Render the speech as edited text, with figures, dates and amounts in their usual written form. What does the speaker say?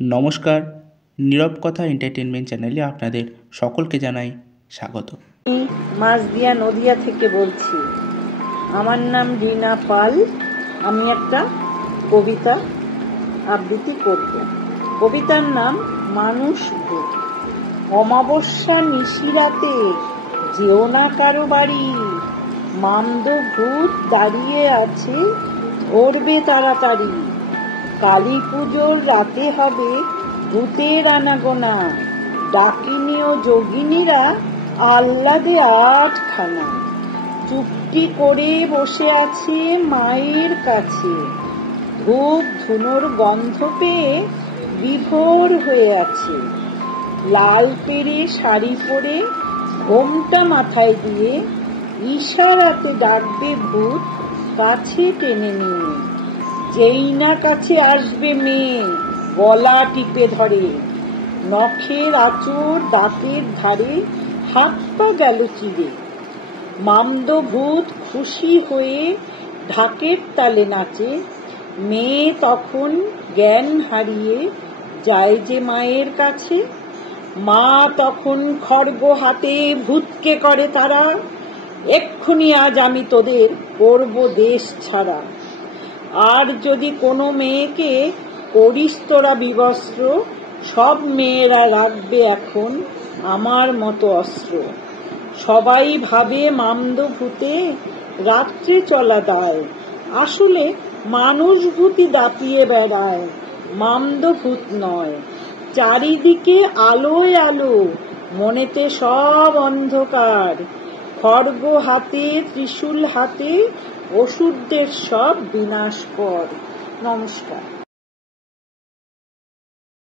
নমস্কার, নীরব কথা এন্টারটেনমেন্ট চ্যানেলে আপনাদের সকলকে জানাই স্বাগত। মাঝদিয়া নদিয়া থেকে বলছি। আমার নাম রিনা পাল। আমি একটা কবিতা আবৃত্তি করব। কবিতার নাম মানুষ ভূত। অমাবস্যা নিশিরাতে যেও না কারো বাড়ি, মামদ ভূত দাঁড়িয়ে আছে, ধরবে তাড়াতাড়ি। কালী পুজোর রাতে হবে ভূতের আনাগোনা, ডাকিনী ও যোগিনীরা আহ্লাদে আটখানা। চুপটি করে বসে আছে মায়ের কাছে, ধূপ ধুনোর গন্ধ পেয়ে বিভোর হয়ে আছে। লাল পেরে শাড়ি পরে ঘোমটা মাথায় দিয়ে ইশারাতে ডাকবে ভূত কাছে টেনে নিয়ে। যেই না কাছে আসবে মেয়ে গলা টিপে ধরে, নখের আঁচড় দাঁতের ধারে হাত পা গেল চিরে। মামদ ভূত খুশি হয়ে ঢাকের তালে নাচে, মেয়ে তখন জ্ঞান হারিয়ে যায় যে মায়ের কাছে। মা তখন খড়গ হাতে ভূতকে করে তারা, এক্ষুনি আজ আমি তোদের করব দেশ ছাড়া। আর যদি কোনো মেয়েকে করিস তোরা বিবস্ত্র, সব মেয়েরা রাখবে এখন আমার মতো অস্ত্র। সবাই ভাবে মামদ ভূতে রাত্রে চলা দায়, আসলে মানুষ ভূতই দাপিয়ে বেড়ায়, মামদ ভূত নয়। চারিদিকে আলোয় আলো, মনেতে সব অন্ধকার। খড়গ হাতে ত্রিশূল হাতে অসুরদের সব বিনাশ কর। নমস্কার।